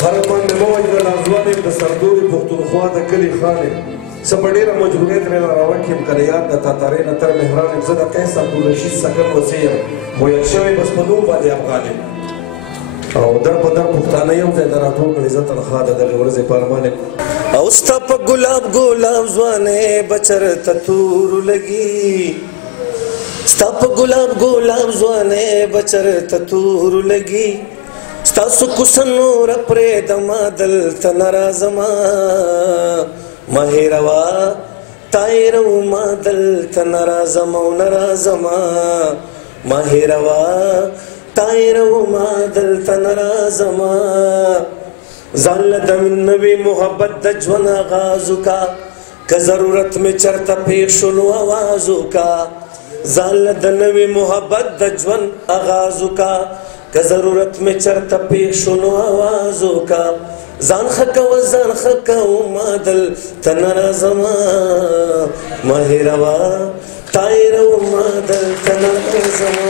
خلک باندې مه وژنه نازوان یم د سردوري پښتونخوا د کلي خان یم زه په ډېره مجبورۍ ترېنه راوک یم که د یاد د تاتارۍ نه تر مهران یم زه د قیس عبدالرشید سکن وصي یم خو یاد شوی بس په نوم باندې افغان یم او در په در پښتانه یو ځای د راټول کړې زه تنخوا د دغې ورځې په ارمان یم او ستا په ګلاب ګلاب ځوانۍ به چېرته تورو لګي ستا په ګلاب ګلاب ځوانۍ به چېرته تورو لګي ستاسو کوڅه نوره پرېږدمه دلته نه راځمه مه هېروه تا هېرومه دلته نه راځمه او نه راځمه مه هېروه تا هېرومه دلته نه راځمه ځان له د نوي محبت د ژوند آغاز وکړه که ضرورت مې چېرته پېښ شو نو اواز وکړه ځان له د نوي محبت د ژوند آغاز وکړه که ضرورت مې چېرته پېښ شو نو اواز وکړه ځان ښه کوه ځان ښه کومه دلته نه راځمه مه هېروه تا هېرومه دلته نه راځمه